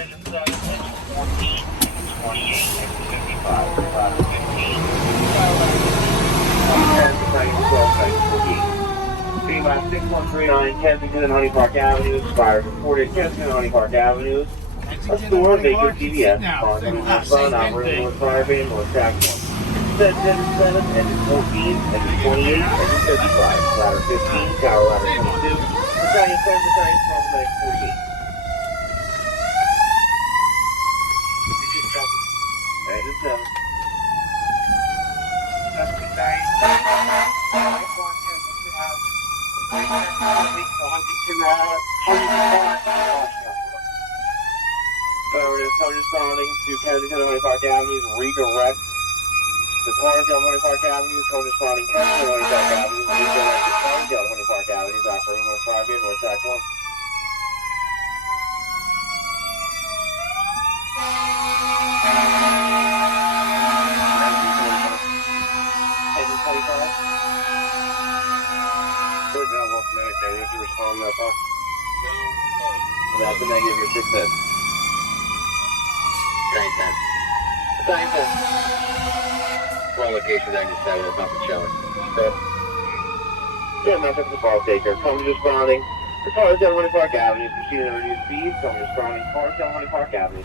engine 7, engine 14, engine 28, engine 55, ladder 15, fire ladder 15, 10, 12, 14. Speed lap 6139, Kensington and Honey Park Avenues, fire reported Kensington and Honey Park Avenues. A store, vacant CVS, on westbound, operating North Firebane, North Track 1. Set engine 7, engine 14, engine 28, engine 55, ladder 15, tower ladder 22, battalion 10, battalion 12, medic 48. Engine 7. I'm responding to Kensington and Honey Park Avenues, redirect the cars down Honey Park Avenues, come responding Kensington and Honey Park Avenues, redirect the cars down Honey Park Avenues, operating North Firebane, North Track 1. Engine 25. Third down, Wolf Medic, I need to respond to that box. That's a negative, you're 6 head. Battalion 10. Battalion 10. Wrong location, 97, that's not the challenge. Okay. Yeah, match up to the ball taker. Come responding. The cars down Honey Park Avenue, proceeding at reduced speed. Come responding. Cars down Honey Park Avenue.